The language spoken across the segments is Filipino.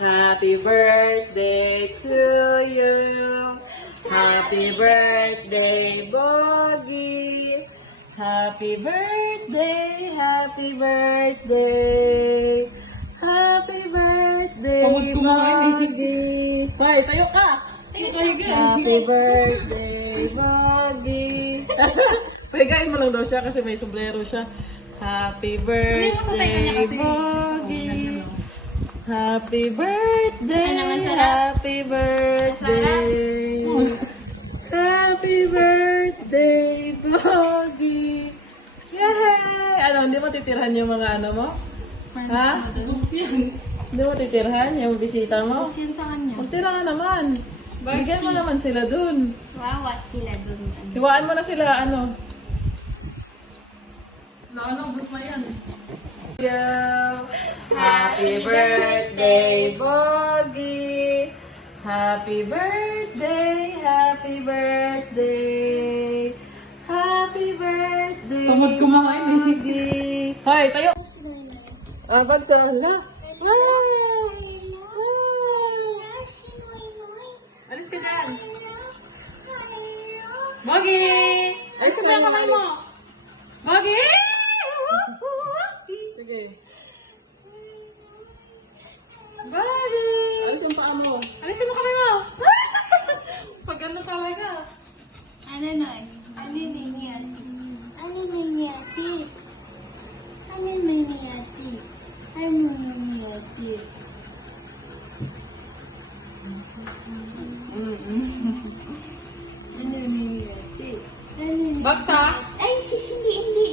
Happy birthday to you. Happy birthday, Bogie. Happy birthday, happy birthday. Happy birthday, Bogie. Hoy, tayo ka. Happy birthday, Bogie. Pagayin mo lang daw siya kasi may sombrero siya. Happy birthday, Bogie. Happy birthday, happy birthday. Happy birthday, Bogie. Yay! Ano, hindi mo titirhan yung mga ano mo? Ha? Hindi mo titirhan yung bisita mo? Yan sa kanya. Magtira ka naman. Bigyan mo naman sila dun. Wawat sila dun. Hiwaan mo na sila, ano? Ano, bus mo yan. Happy birthday, Bogie. Happy birthday, happy birthday. Happy birthday, Bogie. Hoy, tayo. Bagsala. Wow! Wow! Alis ka dyan. Bogie! Alis ka dyan kamay mo. Bogie! Sige. Bogie! Alis yung paa mo. Alisin mo kamay mo. Pag ano talaga. Ano nun? Ano nangyati? Ano nangyati? Ano nangyati? Ano nangyati? Ano nangyati? Bagsak! Ay, sis, hindi na.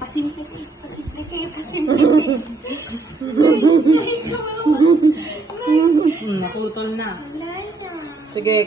Pasimple kayo. Naputol na. Wala na. Sige,